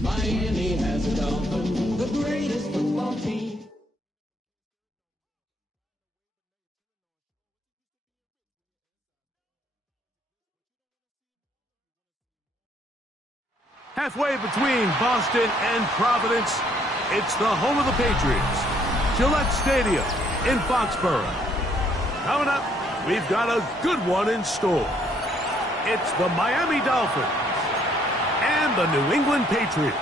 Miami has a Dolphin, the greatest football team. Halfway between Boston and Providence, it's the home of the Patriots, Gillette Stadium in Foxborough. Coming up, we've got a good one in store. It's the Miami Dolphins and the New England Patriots.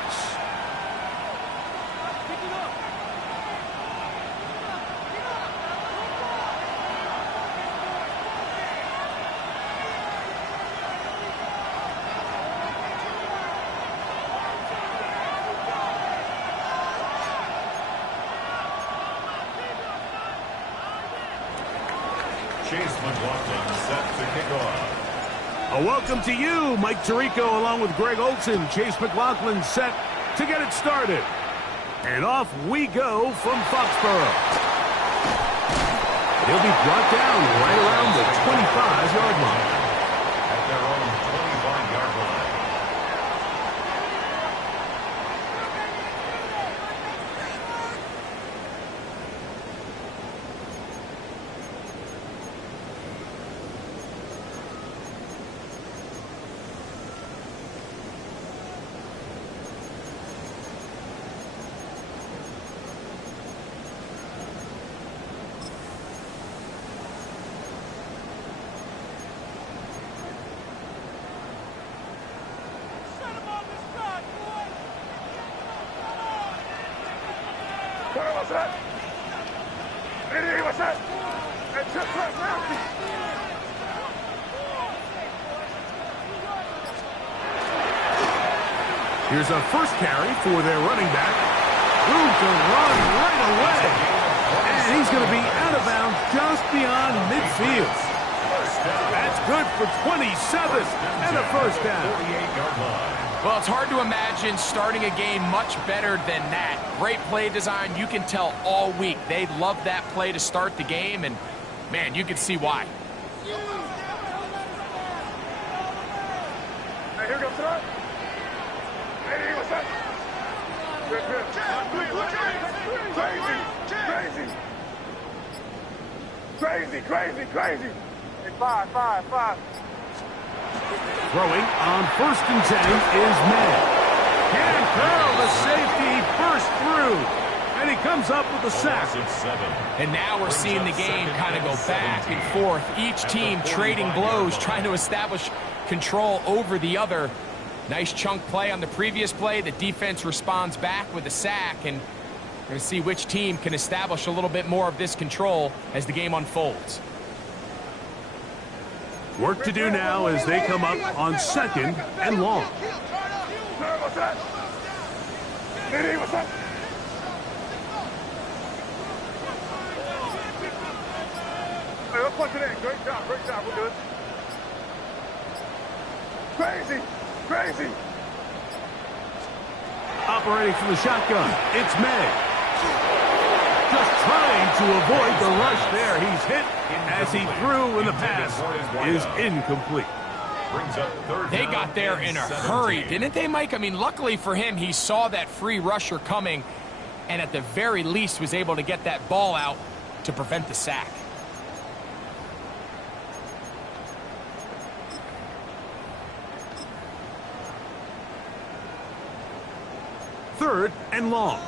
Set to kick off. A welcome to you, Mike Tirico, along with Greg Olson. Chase McLaughlin set to get it started. And off we go from Foxborough. He'll be brought down right around the 25-yard line. At their own 25-yard line. What's that? Hey, what's that? Hey, check that now. Here's a first carry for their running back. Room to run right away. And he's going to be out of bounds just beyond midfield. That's good for 27 and a first down. 48-yard line. Well, it's hard to imagine starting a game much better than that. Great play design. You can tell all week they love that play to start the game, and, man, you can see why. Hey, here goes that. Hey, what's that? Good, good. Crazy. Hey, five. Throwing on 1st and 10 is May. Can't curl the safety burst through. And he comes up with the sack. And now we're seeing the game kind of go back and forth. Each team trading blows, trying to establish control over the other. Nice chunk play on the previous play. The defense responds back with a sack. And we're going to see which team can establish a little bit more of this control as the game unfolds. Work to do now as they come up on 2nd and long. What's that? Hey, what's that? Hey, let's punch it in. Great job. We're good. Crazy. Operating from the shotgun, it's May. Just trying to avoid the rush there. He's hit as he threw, and the pass is incomplete. They got there in a hurry, didn't they, Mike? I mean, luckily for him, he saw that free rusher coming and at the very least was able to get that ball out to prevent the sack. Third and long.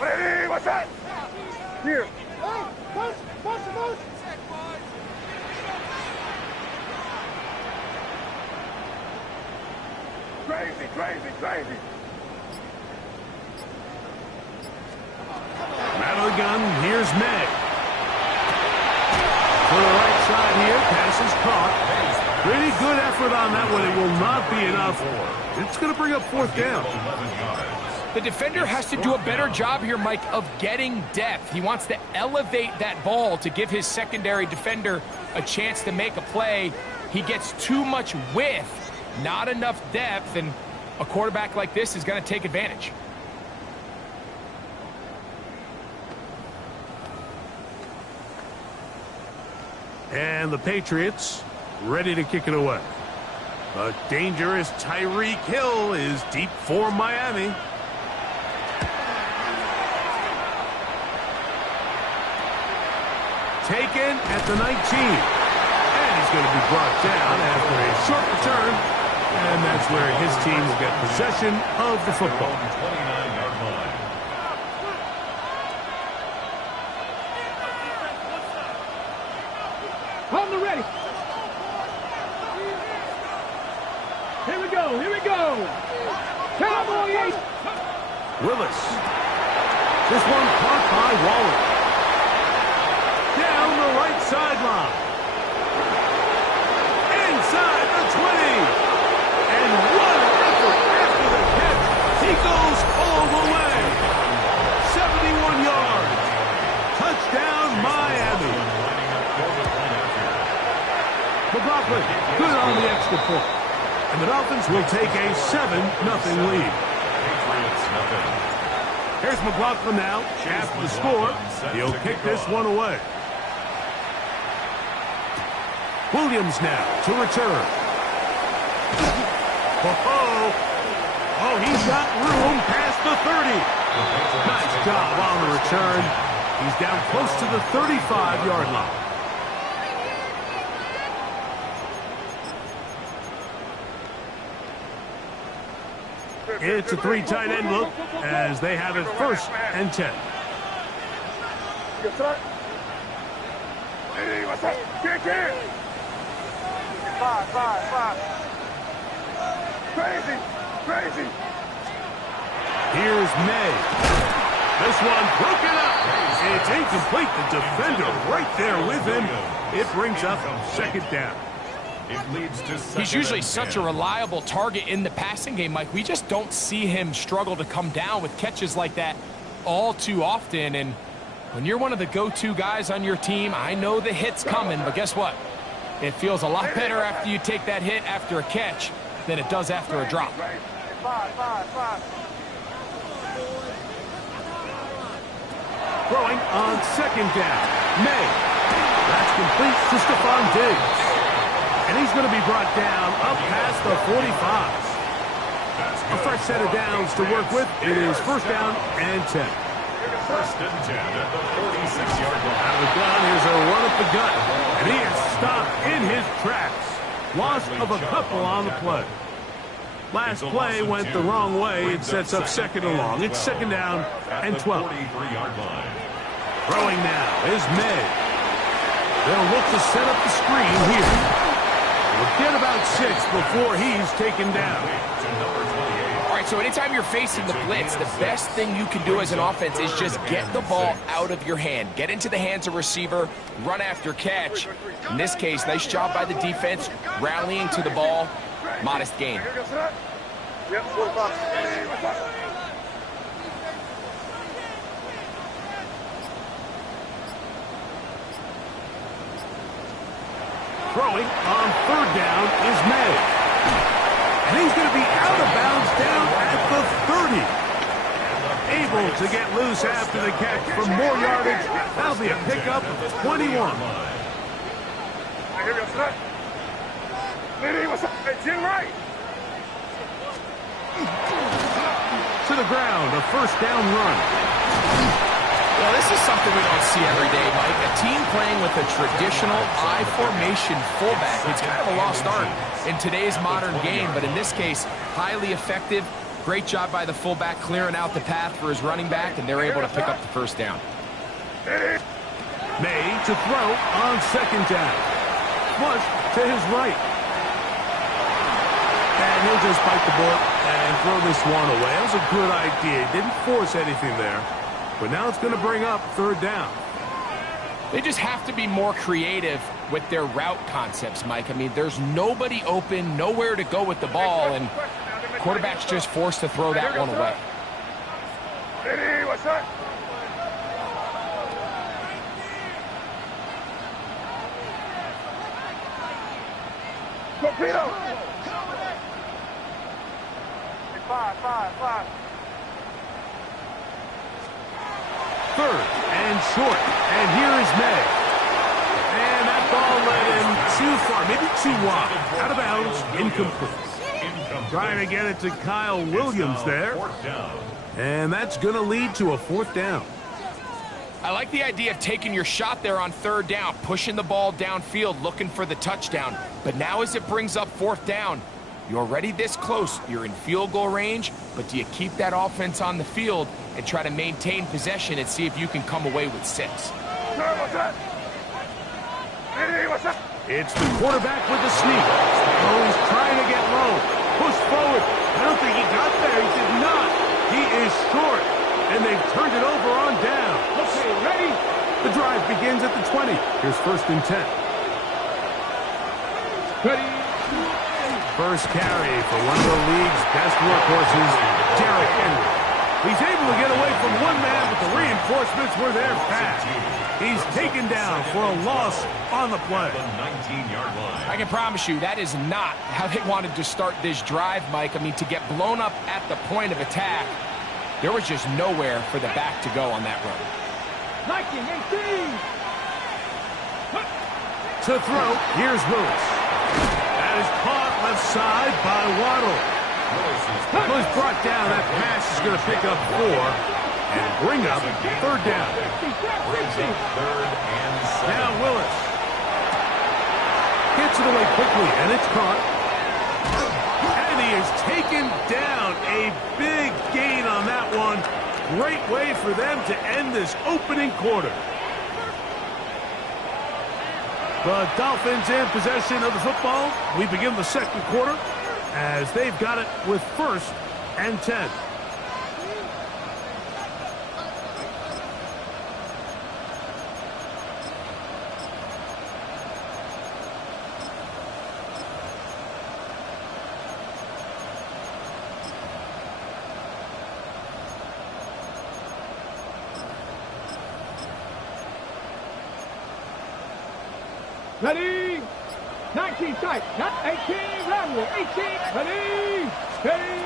Hey, what's that? Here. Crazy. Out of the gun, here's May. To the right side here, pass is caught. Pretty good effort on that one. It will not be enough. It's going to bring up 4th down. The defender has to do a better job here, Mike, of getting depth. He wants to elevate that ball to give his secondary defender a chance to make a play. He gets too much width, not enough depth, and a quarterback like this is going to take advantage. And the Patriots ready to kick it away. A dangerous Tyreek Hill is deep for Miami. Taken at the 19. And he's going to be brought down after a short return. And that's where his team will get possession of the football. 29-yard line. On the ready. Here we go. Here we go. Cowboy 8. Willis. This one caught by Waller. Down the right sideline. Inside the 20. And what an effort after the catch. He goes all the way. 71 yards. Touchdown, Miami. McLaughlin, good on the extra point. And the Dolphins will take a 7-0 lead. Patriots, nothing. Here's McLaughlin now. After the score, he'll kick this one away. Williams now to return. Oh, he's got room past the 30. Nice job on the return. He's down close to the 35-yard line. It's a 3 tight end look as they have it 1st and 10. Hey, what's up? Kick in. Five. Crazy. Here's May. This one broken up. It's incomplete. The defender right there with him. It brings up 2nd down. It leads to He's usually such a reliable target in the passing game, Mike. We just don't see him struggle to come down with catches like that all too often. And when you're one of the go-to guys on your team, I know the hit's coming, but guess what? It feels a lot better after you take that hit after a catch than it does after a drop. Five. Throwing on 2nd down. May. That's complete to Stephon Diggs. And he's going to be brought down up past the 45. A fresh set of downs to work with. It is 1st down and 10. 1st and 10 at the 46-yard line. Out of the gun, here's a run up the gut. And he is stopped in his tracks. Loss of a couple on the play. Last play went the wrong way. It sets up 2nd and long. It's 2nd down and 12. 43-yard line. Throwing now is May. They'll look to set up the screen here. We'll get about 6 before he's taken down. All right, so anytime you're facing the blitz, the best thing you can do as an offense is just get the ball out of your hand. Get into the hands of receiver, run after catch. In this case, nice job by the defense, rallying to the ball. Modest gain. Yep, 45. Throwing on 3rd down is May. And he's going to be out of bounds down at the 30. Able to get loose after the catch for more yardage. That'll be a pickup of 21. Here we go, son. Lady, what's up? Hey, Jim Wright. To the ground, a 1st down run. Well, this is something we don't see every day, Mike. A team playing with a traditional I formation fullback. It's kind of a lost art in today's modern game, but in this case, highly effective. Great job by the fullback clearing out the path for his running back, and they're able to pick up the 1st down. May to throw on 2nd down. Flush to his right. And he'll just bite the bullet and throw this one away. That was a good idea. Didn't force anything there. But now it's going to bring up 3rd down. They just have to be more creative with their route concepts, Mike. I mean, there's nobody open, nowhere to go with the ball, and quarterback's just forced to throw that one away. Lady, what's up? Torpedo! 5. 3rd and short. And here is May. And that ball led him too far, maybe Too wide. Out of bounds. Incomplete. Trying to get it to Kyle Williams there. And that's going to lead to a fourth down. I like the idea of taking your shot there on third down, pushing the ball downfield, looking for the touchdown. But now as it brings up fourth down, you're already this close. You're in field goal range, but do you keep that offense on the field and try to maintain possession and see if you can come away with 6? It's the quarterback with the sneak. Oh, he's trying to get low. Push forward. I don't think he got there. He did not. He is short. And they've turned it over on down. Okay, ready? The drive begins at the 20. Here's 1st and 10. Ready? First carry for one of the league's best workhorses, Derrick Henry. He's able to get away from one man, but the reinforcements were there fast. He's taken down for a loss on the play. I can promise you that is not how they wanted to start this drive, Mike. I mean, to get blown up at the point of attack, there was just nowhere for the back to go on that run. 19, 18. To throw, here's Willis. That is caught left side by Waddle. Willis brought down. That pass is going to pick up 4 and bring up 3rd down. Now Willis gets it away quickly, and it's caught. And he is taken down. A big gain on that one. Great way for them to end this opening quarter. The Dolphins in possession of the football. We begin the second quarter as they've got it with 1st and 10. Ready? 19 tight. Not 18. Lateral. 18. Ready? Steady.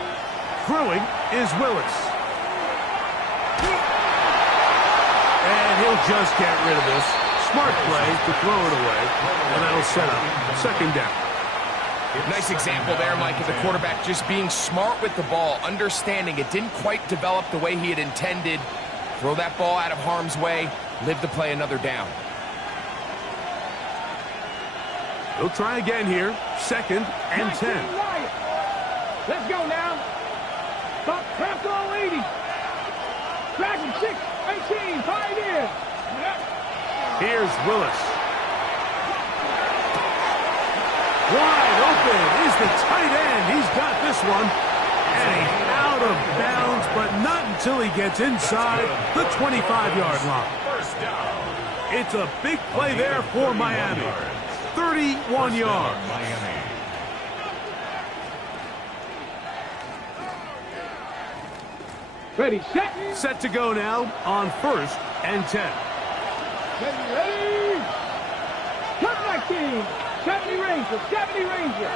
Throwing is Willis. And he'll just get rid of this. Smart play to throw it away. And that'll set up 2nd down. Nice example there, Mike, of the quarterback just being smart with the ball, understanding it didn't quite develop the way he had intended. Throw that ball out of harm's way, live to play another down. He'll try again here. 2nd and 10. Right. Let's go now. Stop craft all 80. Dragon 6, 18, Pioneer. Here's Willis. Wide open is the tight end. He's got this one. And he's out of bounds, but not until he gets inside the 25-yard line. It's a big play there for Miami. 31 yards. Ready, set. Set to go now on 1st and 10. Ready. Cut 19. 70 Ranger. 70 Ranger.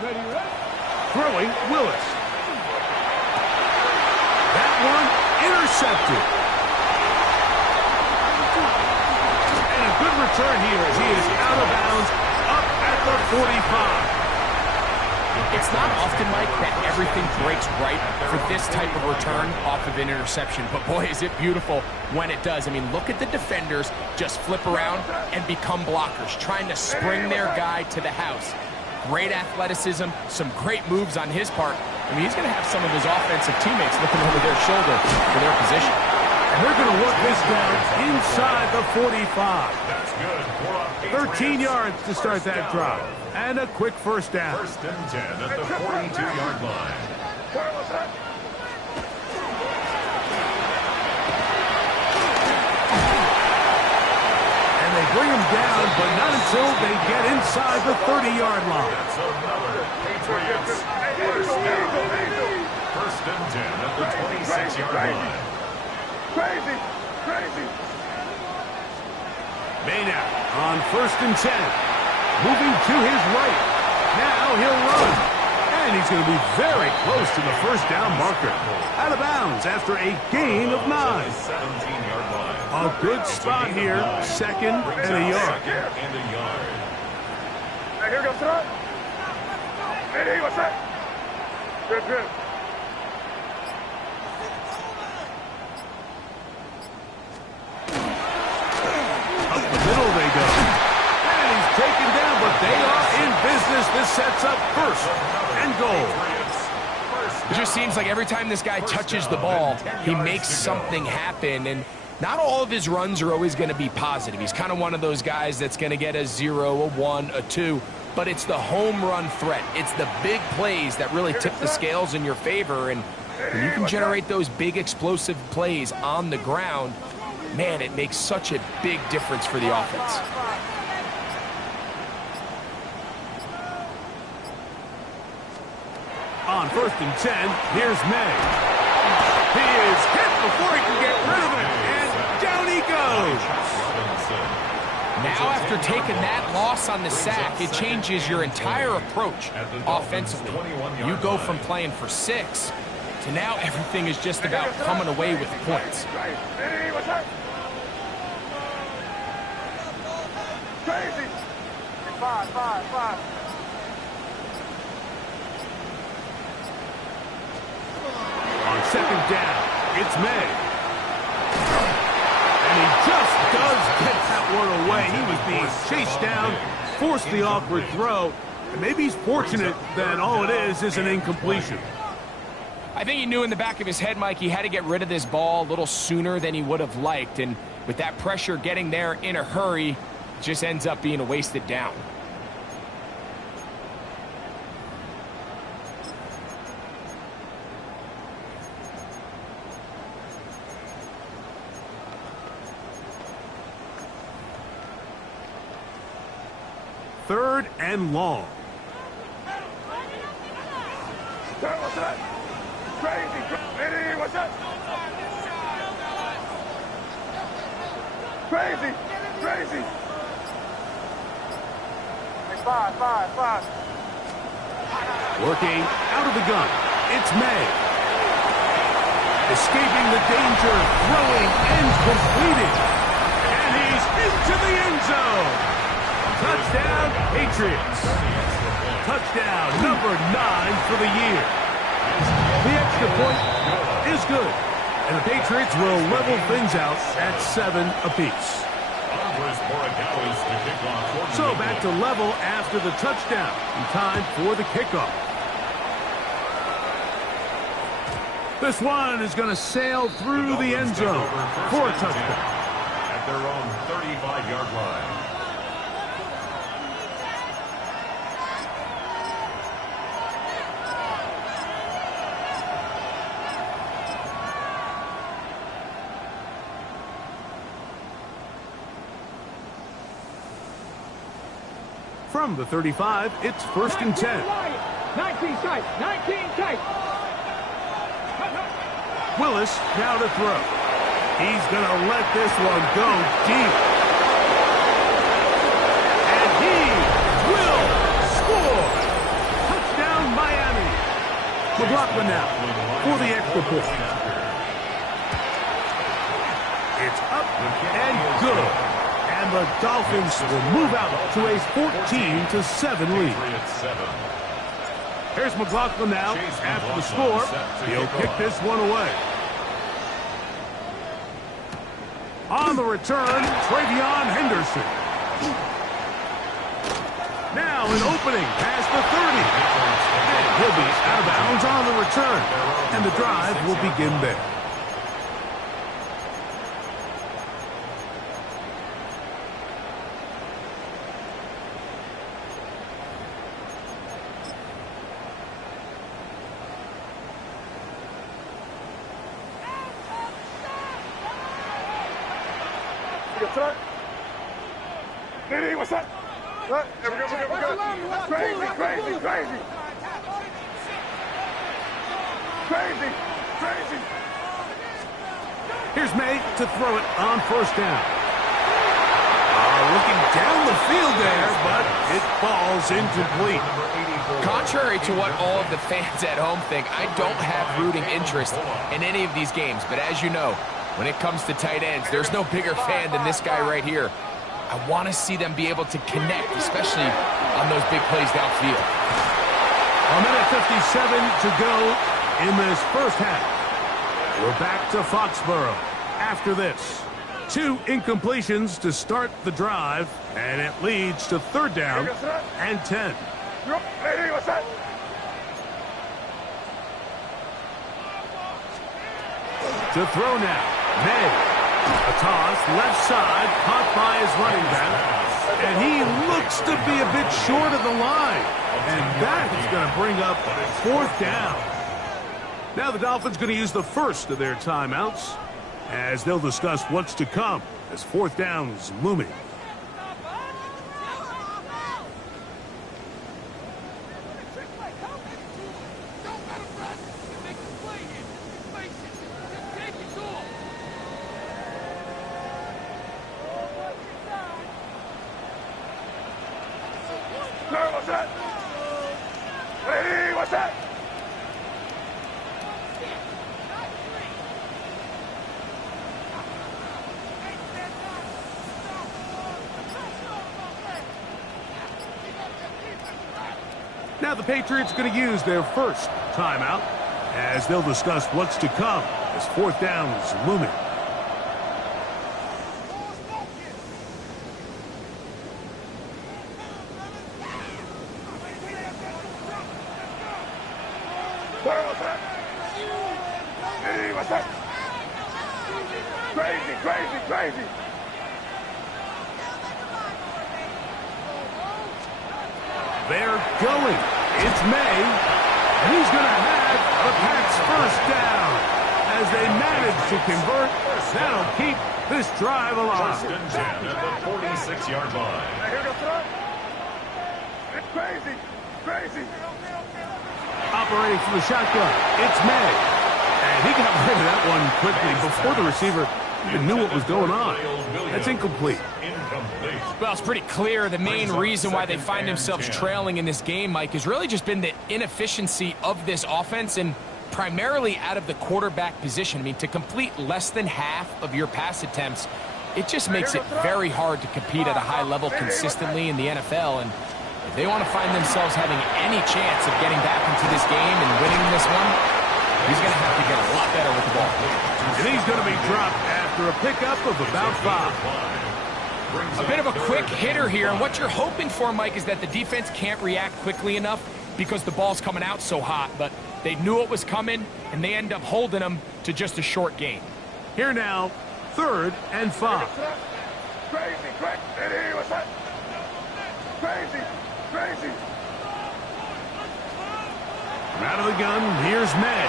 Ready, ready. Throwing, Willis. That one intercepted. Good return here as he is out of bounds up at the 45. It's not often, Mike, that everything breaks right for this type of return off of an interception. But, boy, is it beautiful when it does. I mean, look at the defenders just flip around and become blockers, trying to spring their guy to the house. Great athleticism, some great moves on his part. I mean, he's going to have some of his offensive teammates looking over their shoulder for their position. And they're going to work this down inside the 45. 13 yards to start that drive. And a quick 1st down. 1st and 10 at the 42-yard line. And they bring him down, but not until they get inside the 30-yard line. That's another Patriots 1st down. 1st and 10 at the 26-yard line. Crazy! Crazy! Maynard on 1st and 10. Moving to his right. Now he'll run. And he's going to be very close to the 1st down marker. Out of bounds after a gain of 9. 17-yard line. A good spot here, second and a yard. Hey, here goes throw. Hey, what's that? Good, good. Up the middle they go. And he's taken down, but they are in business. This sets up first and goal. It just seems like every time this guy touches the ball, he makes something happen. And not all of his runs are always going to be positive. He's kind of one of those guys that's going to get a 0, a 1, a 2. But it's the home run threat. It's the big plays that really tip the scales in your favor. And when you can generate those big explosive plays on the ground, man, it makes such a big difference for the offense. On 1st and 10, here's May. He is hit before he can get rid of it, and down he goes. Now, after taking that loss on the sack, it changes your entire approach offensively. You go from playing for 6 to now everything is just about coming away with points. Hey, what's that? Crazy. 5, 5, 5. On 2nd down, it's May. And he just does get that one away. He was being chased down, forced the awkward throw. And maybe he's fortunate that all it is an incompletion. I think he knew in the back of his head, Mike, he had to get rid of this ball a little sooner than he would have liked. And with that pressure getting there in a hurry, it just ends up being a wasted down. Third and long. What's that? Crazy. Hey, what's that? Crazy. Crazy. 5, 5, 5. Working out of the gun. It's May. Escaping the danger, throwing and completing. And he's into the end zone. Touchdown, Patriots. Touchdown number 9 for the year. The extra point is good. And the Patriots will level things out at 7 apiece. So back to level after the touchdown. And time for the kickoff. This one is going to sail through the end zone for a touchdown. At their own 35-yard line. From the 35, it's 1st and 10. 19 tight, 19 tight. Willis now to throw. He's going to let this one go deep. And he will score. Touchdown, Miami. McLaughlin now for the extra point. It's up and good. And the Dolphins will move out to a 14-7 lead. Here's McLaughlin now. After the score, he'll kick this one away. On the return, Travion Henderson. Now an opening past the 30. And he'll be out of bounds on the return. And the drive will begin there. Diddy, what's up? What? We're good. Crazy, crazy, crazy. Crazy, crazy. Here's May to throw it on 1st down. Looking down the field there, but it falls incomplete. Contrary to what all of the fans at home think, I don't have rooting interest in any of these games. But as you know, when it comes to tight ends, there's no bigger fan than this guy right here. I want to see them be able to connect, especially on those big plays downfield. A minute 57 to go in this first half. We're back to Foxborough after this. 2 incompletions to start the drive, and it leads to 3rd down and 10. Hey, what's that? To throw now, May. A toss, left side, caught by his running back, and he looks to be a bit short of the line. And that is going to bring up 4th down. Now the Dolphins going to use the first of their timeouts as they'll discuss what's to come as 4th down is looming. What's that? Hey, what's that? Now the Patriots going to use their first timeout as they'll discuss what's to come as 4th down is looming. What's that? Hey, what's that? Crazy, crazy, crazy. They're going. It's May. And he's going to have the Pats' first down. As they manage to convert, that'll keep this drive alive. 1st and 10 at the 46-yard line. Here goes throw. It's crazy, crazy. Operating from the shotgun, it's May. And he got rid of that one quickly before the receiver even knew what was going on. That's incomplete. Well, it's pretty clear the main reason why they find themselves trailing in this game, Mike, has really just been the inefficiency of this offense and primarily out of the quarterback position. I mean, to complete less than half of your pass attempts, it just makes it very hard to compete at a high level consistently in the NFL. And if they want to find themselves having any chance of getting back into this game and winning this one, he's going to have to get a lot better with the ball. And he's going to be dropped after a pickup of about 5. A bit of a quick hitter here, and what you're hoping for, Mike, is that the defense can't react quickly enough because the ball's coming out so hot, but they knew it was coming, and they end up holding them to just a short gain. Here now, 3rd and 5. Crazy, crazy. Hey, what's that? Crazy, crazy. From out of the gun, here's May.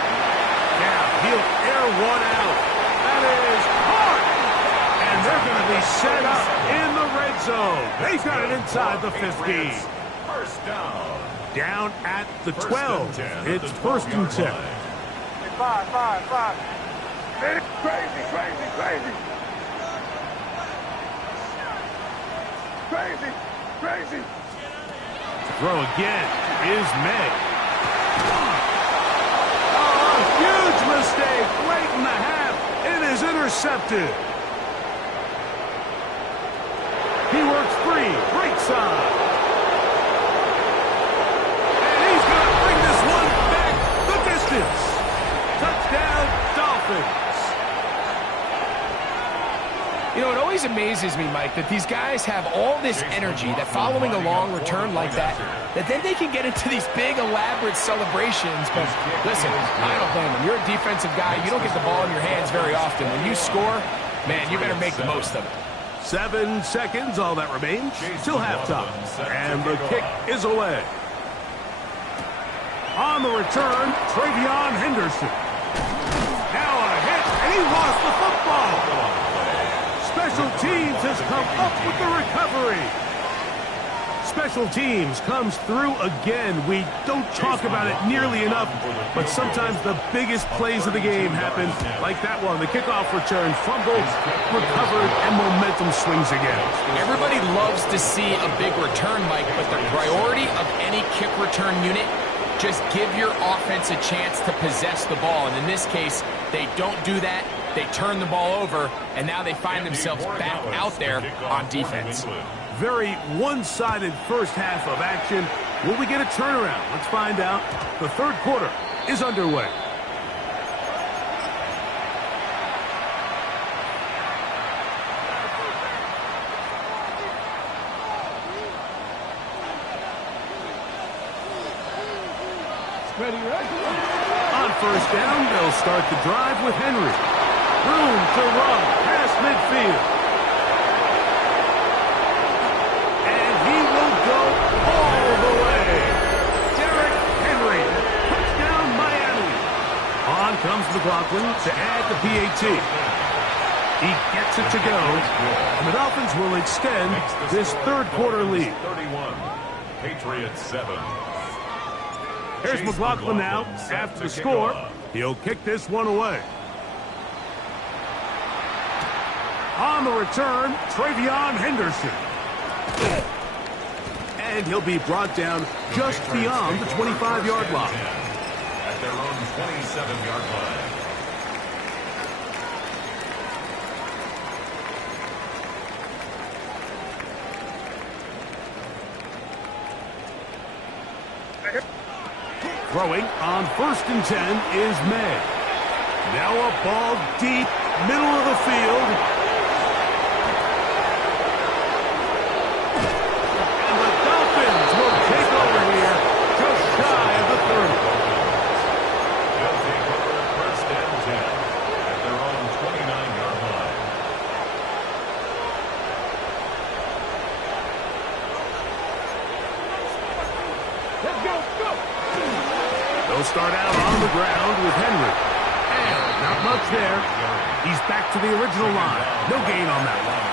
Now he'll air one out. That is hard. And they're going to be set up in the red zone. They've got it inside the 15. 1st down. Down at the 12. It's 1st and 10. Five. Hey, crazy, crazy, crazy. Crazy, crazy. Throw again is May. Oh, a huge mistake late in the half. It is intercepted. He works free, right side. And he's going to bring this one back the distance. Touchdown, Dolphins. You know, it always amazes me, Mike, that these guys have all this energy, that following a long return like that then they can get into these big, elaborate celebrations. But listen, I don't blame them. You're a defensive guy. You don't get the ball in your hands very often. When you score, man, you better make the most of it. 7 seconds, all that remains, till halftime. And the kick is away. On the return, Travion Henderson. Now a hit, and he lost the football. Special teams has come up with the recovery. Special teams comes through again. We don't talk about it nearly enough, but sometimes the biggest plays of the game happen, like that one. The kickoff return, fumbled, recovered, and momentum swings again. Everybody loves to see a big return, Mike, but the priority of any kick return unit, just give your offense a chance to possess the ball. And in this case, they don't do that. They turn the ball over, and now they find themselves back out there on defense. Very one-sided first half of action. Will we get a turnaround? Let's find out. The third quarter is underway. Ready, ready. On first down, they'll start the drive with Henry. Room to run past midfield. And he will go all the way. Derrick Henry. Touchdown, Miami. On comes McLaughlin to add the PAT. He gets it to go. And the Dolphins will extend this third quarter lead. 31. Patriots 7. Here's McLaughlin now. After the score, he'll kick this one away. On the return, Travion Henderson. And he'll be brought down just beyond the 25-yard line. At their own 27-yard line. Throwing on 1st and 10 is May. Now a ball deep, middle of the field. And the Dolphins will take over here just shy of the 30. They'll take over 1st and 10 at their own 29-yard line. Let's go, go. They'll start out on the ground with Henry. And not much there. He's back to the original line. No gain on that one.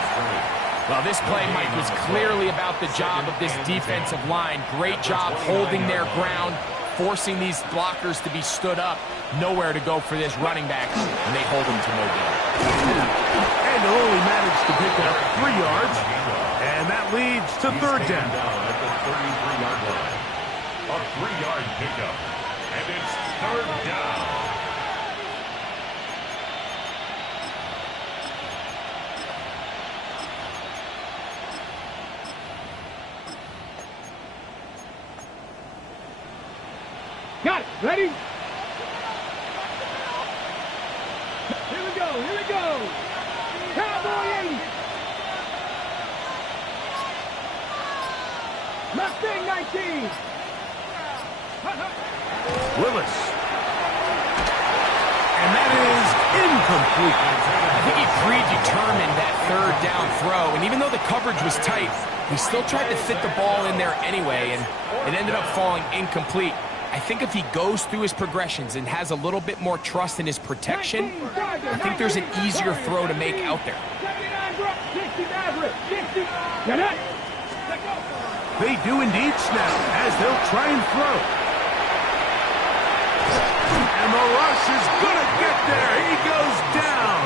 Well, this play, Mike, was clearly about the job of this defensive line. Great job holding their ground, forcing these blockers to be stood up. Nowhere to go for this running back, and they hold him to no gain. And they'll only manage to pick up 3 yards. And that leads to third down. At the 33-yard line. A 3-yard pickup. And it's third down. Got it. Ready? Here we go. Here we go. Cowboy 80. Mustang 19. Willis. And that is incomplete. I think he predetermined that third down throw, and even though the coverage was tight, he still tried to fit the ball in there anyway, and it ended up falling incomplete. I think if he goes through his progressions and has a little bit more trust in his protection, I think there's an easier throw to make out there. 60. Get it. They do indeed snap as they'll try and throw. And the rush is going to get there. He goes down.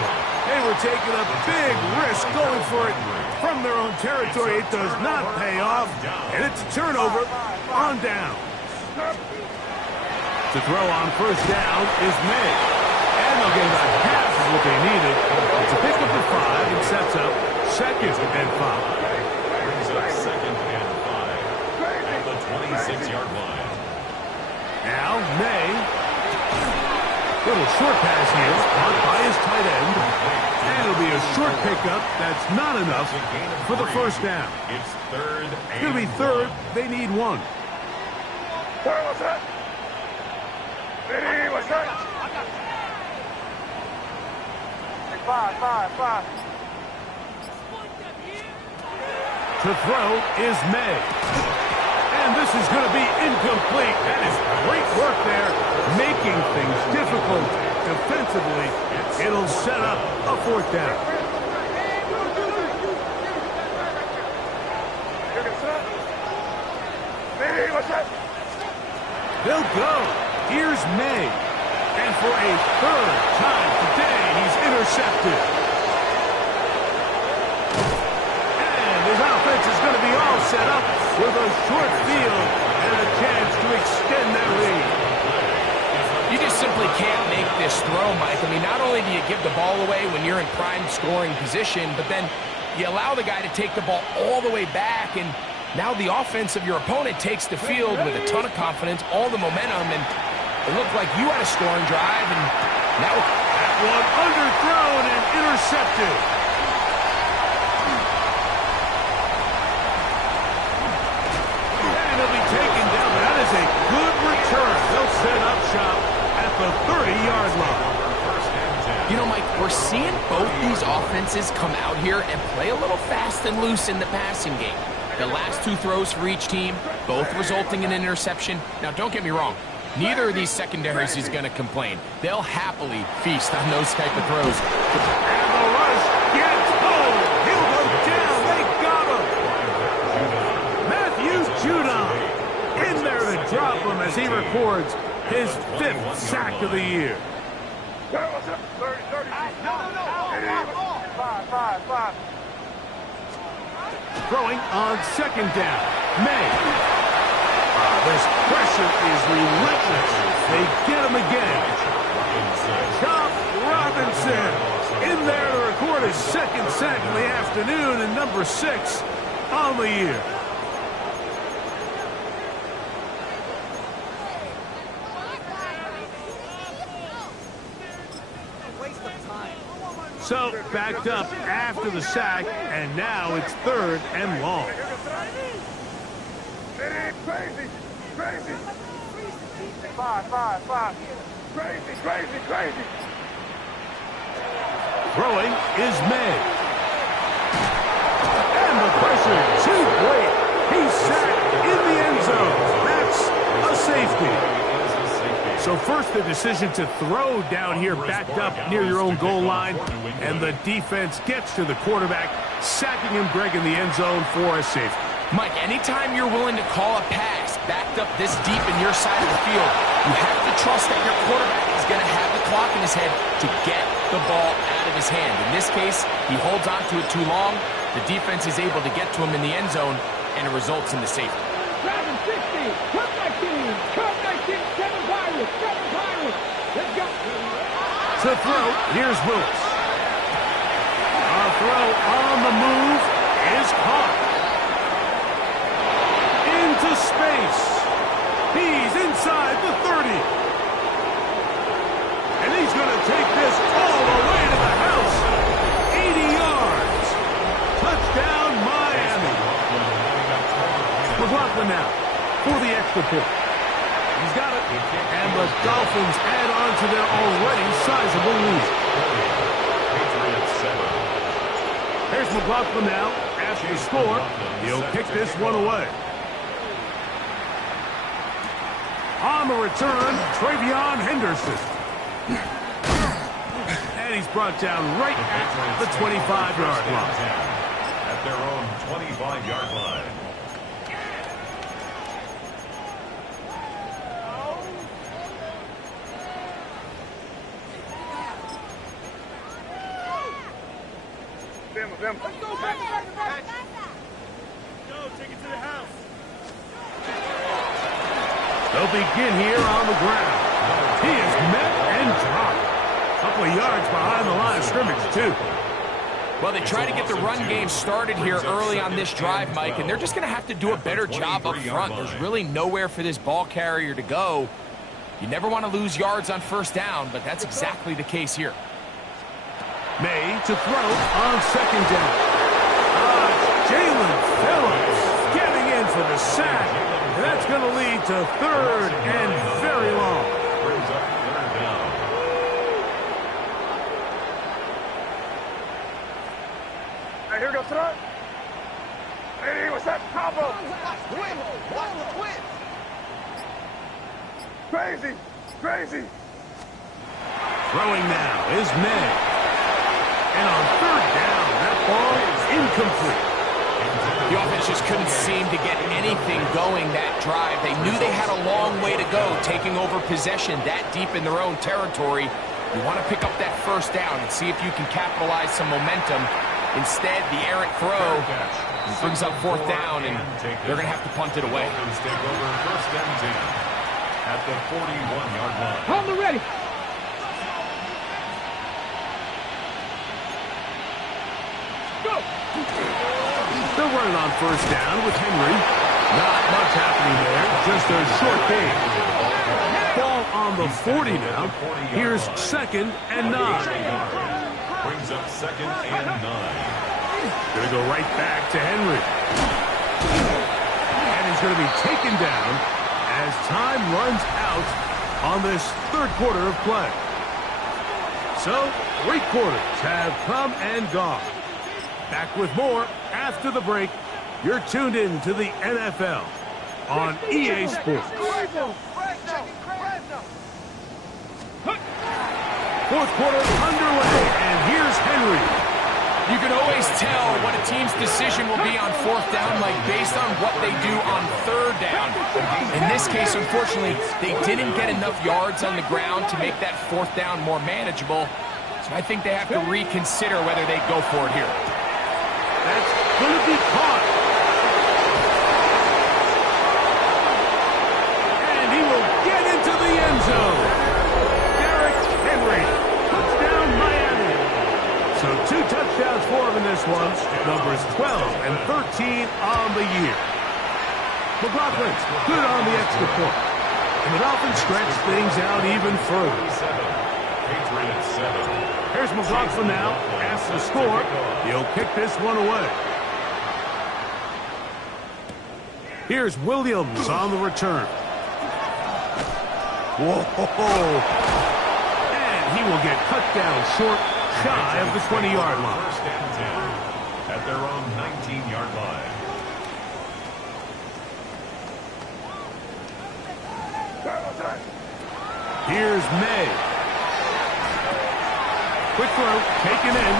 They were taking a big risk going for it from their own territory. It does not pay off. And it's a turnover on down. To throw on first down is May. And they'll get about half of what they needed. It's a pickup of 5 and sets up 2nd and 5. Brings up 2nd and 5 at the 26-yard line. Now May. Little short pass here, caught by his tight end. And it'll be a short pickup. That's not enough for the first down. It's third and It's going to be third. They need 1. Where was that? Ready, what's that? 5. To throw is May. And this is going to be incomplete. That is great work there, making things difficult defensively. It'll set up a 4th down. Ready, what's that? They'll go. Here's May. And for a 3rd time today, he's intercepted. And his offense is going to be all set up with a short field and a chance to extend that lead. You just simply can't make this throw, Mike. I mean, not only do you give the ball away when you're in prime scoring position, but then you allow the guy to take the ball all the way back, and now the offense of your opponent takes the field with a ton of confidence, all the momentum, and it looked like you had a scoring drive, and now that one underthrown and intercepted. And he'll be taken down. That is a good return. They'll set up shop at the 30-yard line. You know, Mike, we're seeing both these offenses come out here and play a little fast and loose in the passing game. The last two throws for each team, both resulting in an interception. Now, don't get me wrong. Neither of these secondaries is going to complain. They'll happily feast on those type of throws. And the rush gets home. He'll go down. They got him. Matthew Judon in there to drop him as he records his 5th sack of the year. Throwing on 2nd down. May. This pressure is relentless. They get him again. Chop Robinson in there to record his 2nd sack of the afternoon and number 6 on the year. So, backed up after the sack, and now it's 3rd and long. Crazy. 5. Crazy. Throwing is May. And the pressure too great. He's sacked in the end zone. That's a safety. So first the decision to throw down here backed up near your own goal line, and the defense gets to the quarterback, sacking him, Greg, in the end zone for a safety. Mike, anytime you're willing to call a pass backed up this deep in your side of the field, you have to trust that your quarterback is going to have the clock in his head to get the ball out of his hand. In this case, he holds on to it too long. The defense is able to get to him in the end zone, and it results in the safety. Driving 60, cut 19, cut 19, 7 Pirates. Let's go. To throw, here's Willis. A throw on the move is caught. Into space. He's inside the 30. And he's going to take this all the way to the house. 80 yards. Touchdown, Miami. McLaughlin now for the extra point. He's got it. And the Dolphins add on to their already sizable lead. Here's McLaughlin now. After the score, he'll kick this one away. On the return, Travion Henderson. And he's brought down right at the 25-yard line. At their own 25-yard line. Them. Let's go, back. Go, take it to the house. They'll begin here on the ground. He is met and dropped. A couple of yards behind the line of scrimmage, too. Well, they try to get the run game started here early on this drive, Mike, and they're just going to have to do a better job up front. There's really nowhere for this ball carrier to go. You never want to lose yards on 1st down, but that's exactly the case here. May to throw on 2nd down. Jalen Phillips getting in for the sack. And that's going to lead to 3rd and very long. Brings up 3rd down. Hey, here goes tonight. Hey, what's that combo? Watch the twin. Crazy. Throwing now is May. And on 3rd down, that ball is incomplete. The offense just couldn't seem to get anything going that drive. They knew they had a long way to go, taking over possession that deep in their own territory. You want to pick up that 1st down and see if you can capitalize some momentum. Instead, the errant throw brings up 4th down, and they're going to have to punt it away. Take over 1st and 10. at the 41-yard line. On the ready. Go. They're running on first down with Henry. Not much happening there. Just a short gain. Ball on the 40 now. Here's 2nd and 9. Brings up 2nd and 9. Going to go right back to Henry. And he's going to be taken down as time runs out on this third quarter of play. So, 3 quarters have come and gone. Back with more after the break. You're tuned in to the NFL on EA Sports. Fourth quarter underway, and here's Henry. You can always tell what a team's decision will be on 4th down, like based on what they do on 3rd down. In this case, unfortunately, they didn't get enough yards on the ground to make that 4th down more manageable. So I think they have to reconsider whether they go for it here. That's going to be caught. And he will get into the end zone. Derrick Henry. Touchdown, Miami. So 2 touchdowns for him in this one. Numbers 12 and 13 on the year. McLaughlin, good on the extra point. And the Dolphins stretch things out even further. Patriots 7. Here's McLaughlin now. After the score, he'll kick this one away. Here's Williams on the return. Whoa! And he will get cut down short, shy of the 20-yard line. 1st and 10 at their own 19-yard line. Here's May. Quick throw, taken in.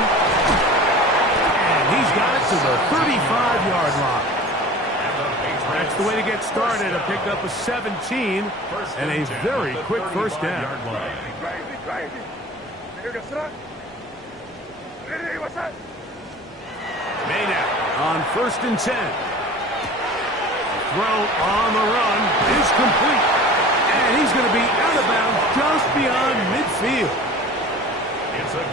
And he's got it to the 35-yard line. That's the way to get started. A pick up of 17 and a very quick first down. May now on 1st and 10. Throw on the run is complete. And he's going to be out of bounds just beyond midfield.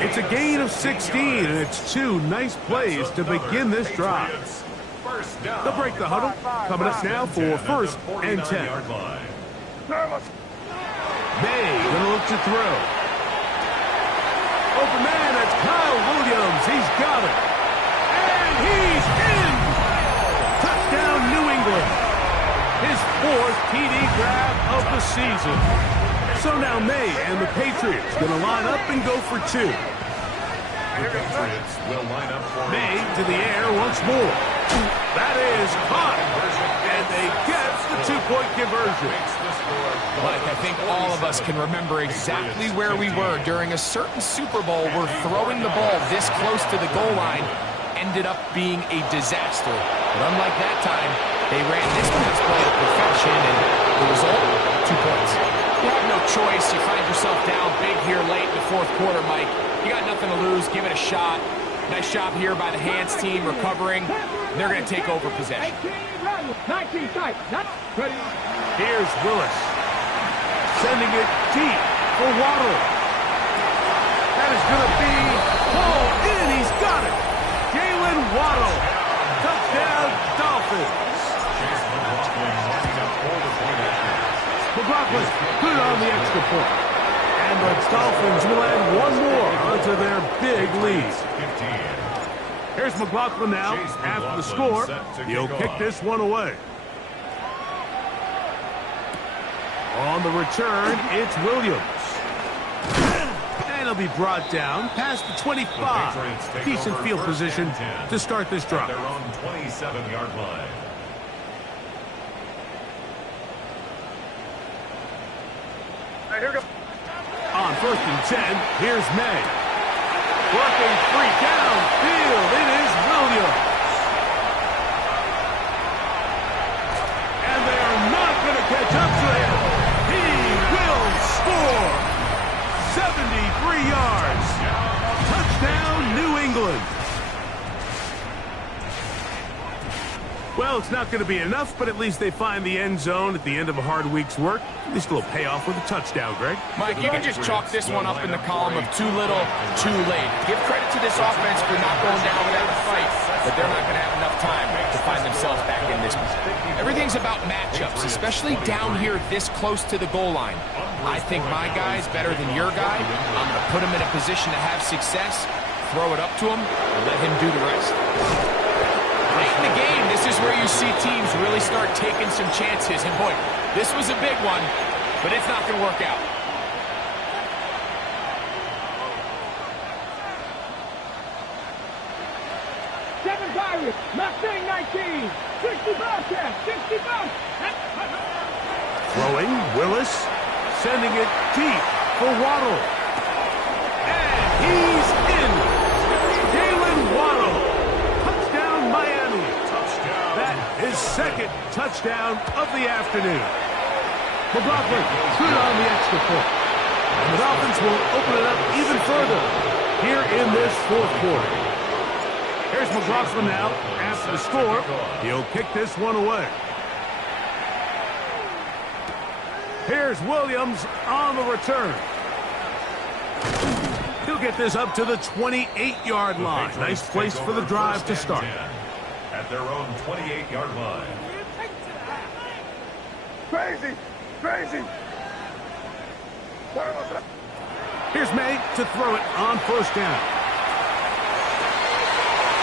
It's a gain of 16, and it's 2 nice plays to begin this drive. They'll break the huddle. Coming up now for 1st and 10. May going to look to throw. Open man, that's Kyle Williams. He's got it. And he's in. Touchdown, New England. His 4th TD grab of the season. So now May and the Patriots going to line up and go for 2. The Patriots will line up for May to the air once more. That is caught. And they get the 2-point conversion. Mike, I think all of us can remember exactly where we were during a certain Super Bowl where throwing the ball this close to the goal line ended up being a disaster. But unlike that time, they ran this pass play to perfection, and the result, 2 points. You have no choice. You find yourself down big here late in the 4th quarter, Mike. You got nothing to lose. Give it a shot. Nice job here by the hands team recovering. They're going to take over possession. 19 tight. Here's Willis. Sending it deep for Waddle. That is going to be pulled in. He's got it. Jalen Waddle. Touchdown, Dolphins. McLaughlin, good on the extra point. And the Dolphins will add 1 more onto their big lead. Here's McLaughlin now. After the score, he'll kick this one away. On the return, it's Williams. And he'll be brought down past the 25. Decent field position to start this drive. Their own 27-yard line. On 1st and 10, here's May. Working free downfield, it is Williams. And they are not going to catch up to him. He will score. 73 yards. Touchdown, New England. Well, it's not going to be enough, but at least they find the end zone at the end of a hard week's work. At least a little payoff with a touchdown, Greg. Mike, you can just chalk this one up in the column of too little, too late. Give credit to this offense for not going down without a fight, but they're not going to have enough time to find themselves back in this one. Everything's about matchups, especially down here this close to the goal line. I think my guy's better than your guy. I'm going to put him in a position to have success, throw it up to him, and let him do the rest. Late in the game, this is where you see teams really start taking some chances. And boy, this was a big one, but it's not going to work out. Seven Pirates, Mustang 19, 60 Bobcats, 60 Bobcats. Throwing, Willis, sending it deep for Waddle. And he's in. Jalen Waddle. Touchdown, Miami. That is second touchdown of the afternoon. McLaughlin good on the extra point. And the Dolphins will open it up even further here in this fourth quarter. Here's McLaughlin now. After the score, he'll kick this one away. Here's Williams on the return. He'll get this up to the 28-yard line. Nice place for the drive to start. At their own 28-yard line. Crazy, crazy. Here's May to throw it on first down.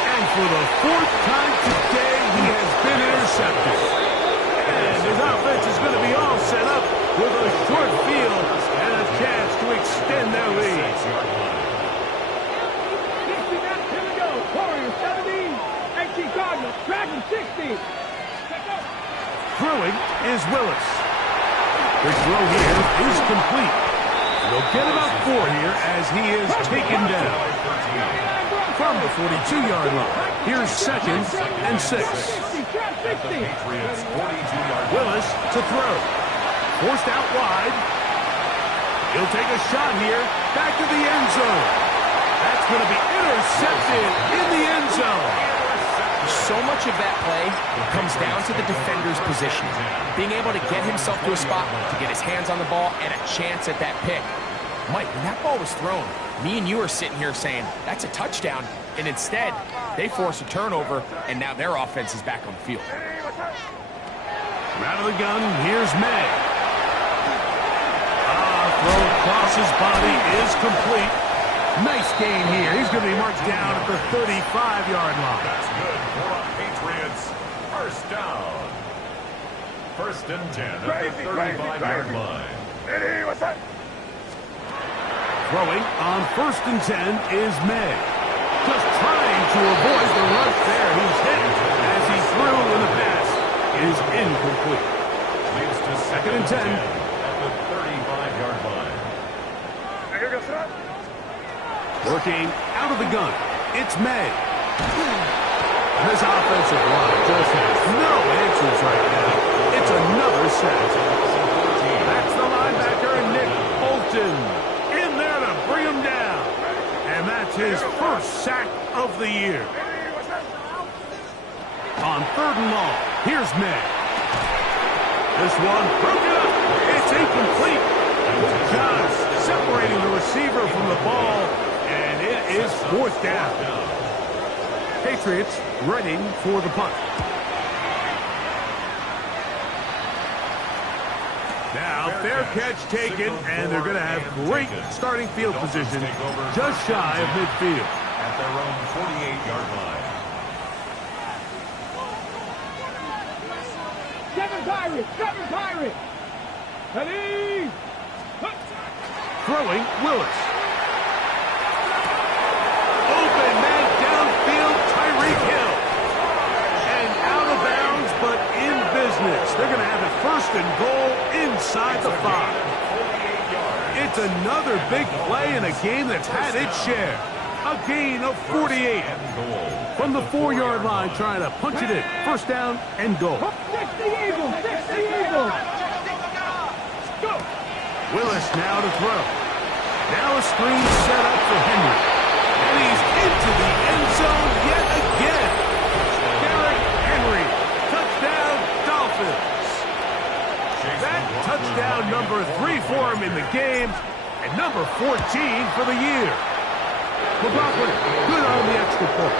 And for the fourth time today, he has been intercepted. And his offense is going to be all set up with a short field and a chance to extend their lead. 60 now, here we go. Warriors 17, 18 Cardinals, Dragons 60. Throwing is Willis. The throw here is complete. They'll get about 4 here as he is taken down. From the 42-yard line, here's second and 6. Willis to throw. Forced out wide. He'll take a shot here. Back to the end zone. That's going to be intercepted in the end zone. So much of that play comes down to the defender's position. Being able to get himself to a spot, to get his hands on the ball, and a chance at that pick. Mike, when that ball was thrown, me and you are sitting here saying, that's a touchdown. And instead, they force a turnover, and now their offense is back on the field. Out of the gun, here's May. Throw across his body is complete. Nice gain here. He's going to be marked down at the 35-yard line. That's good for our Patriots. First down. First and 10 at the 35-yard line. Eddie, what's that? Throwing on first and 10 is May. Just trying to avoid the rush there. He's hit as he threw in the pass. Is incomplete. Leads to Second and 10 at the 35-yard line. Here goes that. Working out of the gun. It's May. And this offensive line just has no answers right now. It's another sack. That's the linebacker, Nick Bolton. In there to bring him down. And that's his first sack of the year. On third and long, here's May. This one broken up. It's incomplete. Just separating the receiver from the ball, and it is fourth down. Patriots ready for the punt. Now, fair catch taken, and they're going to have great starting field position just shy of midfield. At their own 48-yard line. Seven Pirates. Ready? Throwing, Willis. Open man downfield, Tyreek Hill. And out of bounds, but in business. They're going to have it first and goal inside the 5. It's another big play in a game that's had its share. A gain of 48. From the 4-yard line, trying to punch it in. First down and goal. 60 Eagles. 60 Eagles. Go. Willis now to throw. Now a screen set up for Henry. And he's into the end zone yet again. Derrick Henry in the game, and number 14 for the year. McLaughlin, good on the extra point.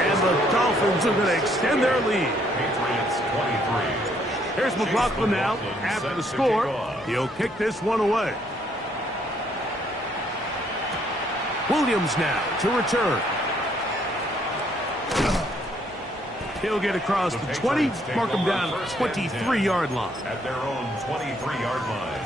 And the Dolphins are going to extend their lead. Patriots 23. Here's McLaughlin now. After the score, he'll kick this one away. Williams now to return. He'll get across the 20, mark him down at the 23-yard line. At their own 23-yard line.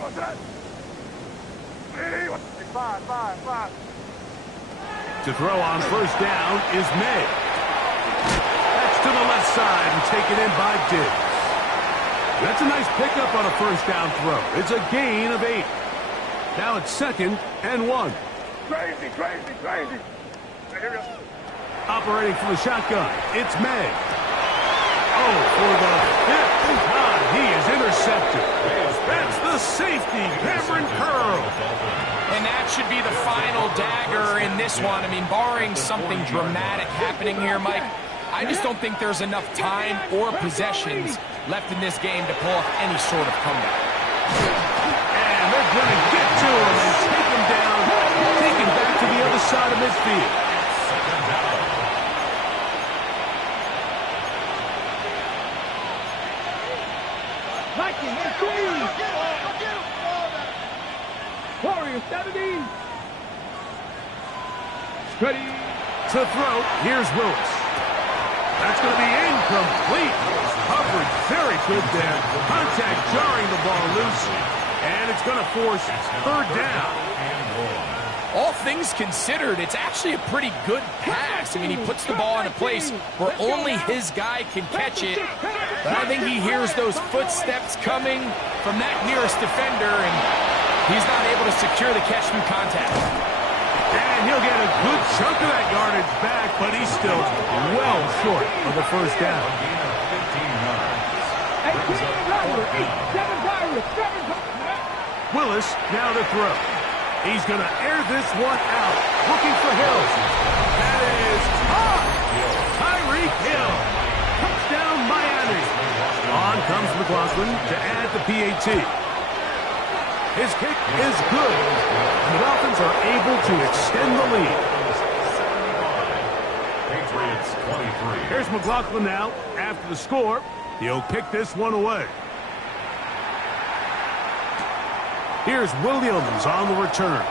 What's that? Five. To throw on first down is May. That's to the left side and taken in by Diggs. That's a nice pickup on a first down throw. It's a gain of 8. Now it's 2nd and 1. Crazy. Here we go. Operating from the shotgun, it's May. Oh, for the 5th time, he is intercepted. That's the safety, Cameron Curl. And that should be the final dagger in this one. I mean, barring something dramatic happening here, Mike, I just don't think there's enough time or possessions left in this game to pull off any sort of comeback. And they're going to get to him and take him down, take him back to the other side of midfield. Warriors 70. Ready. To throw, here's Willis. That's going to be incomplete. Coverage very good there. Contact jarring the ball loose. And it's going to force 3rd down. All things considered, it's actually a pretty good pass. I mean, he puts the ball in a place where only his guy can catch it. But I think he hears those footsteps coming from that nearest defender, and he's not able to secure the catch through contact. And he'll get a good chunk of that yardage back, but he's still well short of the first down. 18 Willis now to throw. He's going to air this one out. Looking for Hill. That is caught. Tyreek Hill. Touchdown Miami. On comes McLaughlin to add the PAT. His kick is good. And the Dolphins are able to extend the lead. Patriots 23. Here's McLaughlin now. After the score, he'll kick this one away. Here's Williams on the return.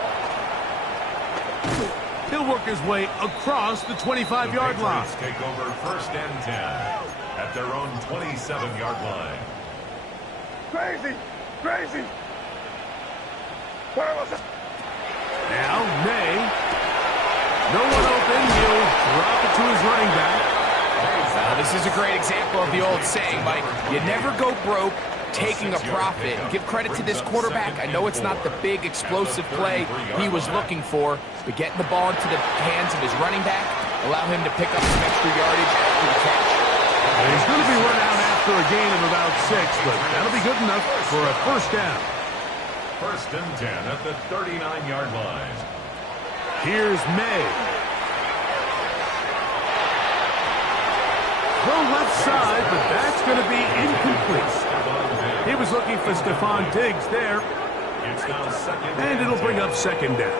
He'll work his way across the 25-yard line. Take over 1st and 10 at their own 27-yard line. Crazy. Where was it? Now May. No one open. He'll drop it to his running back. This is a great example of the old saying, Mike. You never go broke taking a profit. Give credit to this quarterback. I know it's not the big explosive play he was looking for, but getting the ball into the hands of his running back, allow him to pick up some extra yardage after the catch. And he's going to be run out after a gain of about 6, but that'll be good enough for a first down. 1st and 10 at the 39-yard line. Here's May. Throw left side, but that's going to be incomplete. He was looking for Stephon Diggs there. It's now 2nd And it'll bring up 2nd down.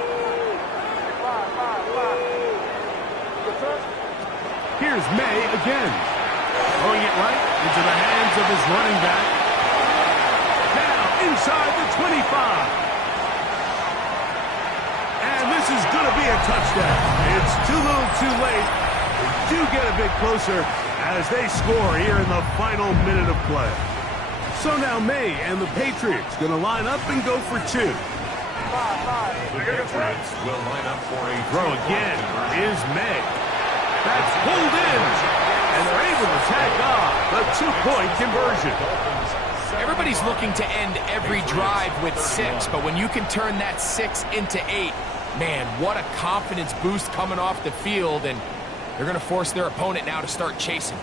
Here's May again. Throwing it right into the hands of his running back. Now inside the 25. And this is going to be a touchdown. It's too little too late. They do get a bit closer as they score here in the final minute of play. So now May and the Patriots going to line up and go for 2. The Patriots will line up for a Throw again is May. That's pulled in. And they're able to tack on the 2-point conversion. Everybody's looking to end every drive with 6, but when you can turn that 6 into 8, man, what a confidence boost coming off the field, and they're going to force their opponent now to start chasing.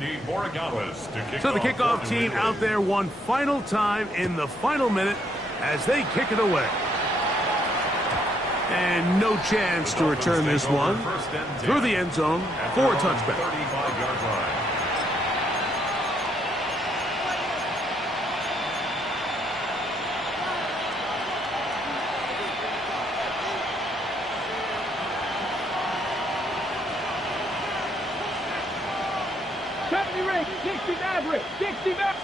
Randy Moragawas to kick So the off kickoff for team New out England. there one final time in the final minute as they kick it away. And no chance The to Dolphins return take this over one 1st and 10 through the end zone at for their a own touchback. 35-yard line. Rate, 60 average, 60 back.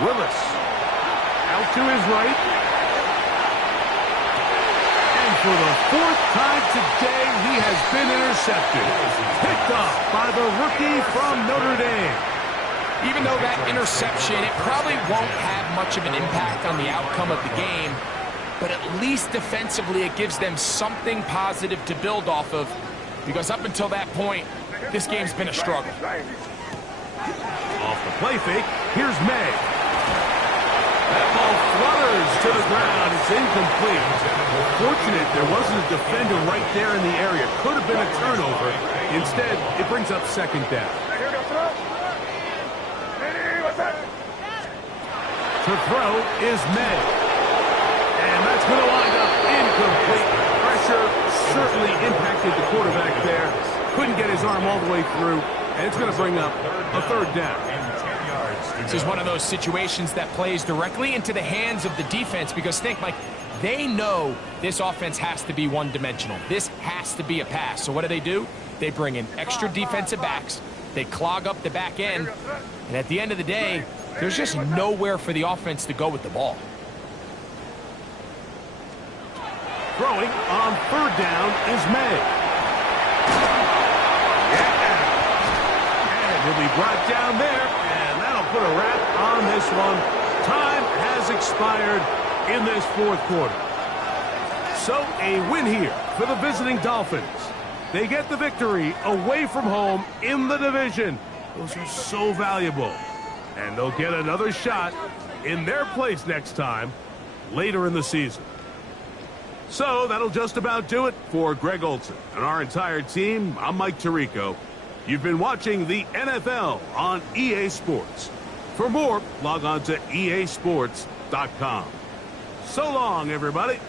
Willis out to his right. And for the 4th time today, he has been intercepted. Picked off by the rookie from Notre Dame. Even though that interception, it probably won't have much of an impact on the outcome of the game, but at least defensively it gives them something positive to build off of, because up until that point, this game's been a struggle. Off the play fake, here's May. That ball flutters to the ground. It's incomplete. Fortunate there wasn't a defender right there in the area. Could have been a turnover. Instead, it brings up 2nd down. To throw is May. And that's going to wind up incomplete. Pressure certainly impacted the quarterback there. Couldn't get his arm all the way through. And it's going to bring up a 3rd down. This is one of those situations that plays directly into the hands of the defense, because think, Mike, they know this offense has to be one-dimensional. This has to be a pass. So what do? They bring in extra defensive backs. They clog up the back end. And at the end of the day, there's just nowhere for the offense to go with the ball. Throwing on 3rd down is May. He'll be brought down there, and that'll put a wrap on this one. Time has expired in this 4th quarter. So a win here for the visiting Dolphins. They get the victory away from home in the division. Those are so valuable. And they'll get another shot in their place next time later in the season. So that'll just about do it for Greg Olson and our entire team. I'm Mike Tirico. You've been watching the NFL on EA Sports. For more, log on to easports.com. So long, everybody.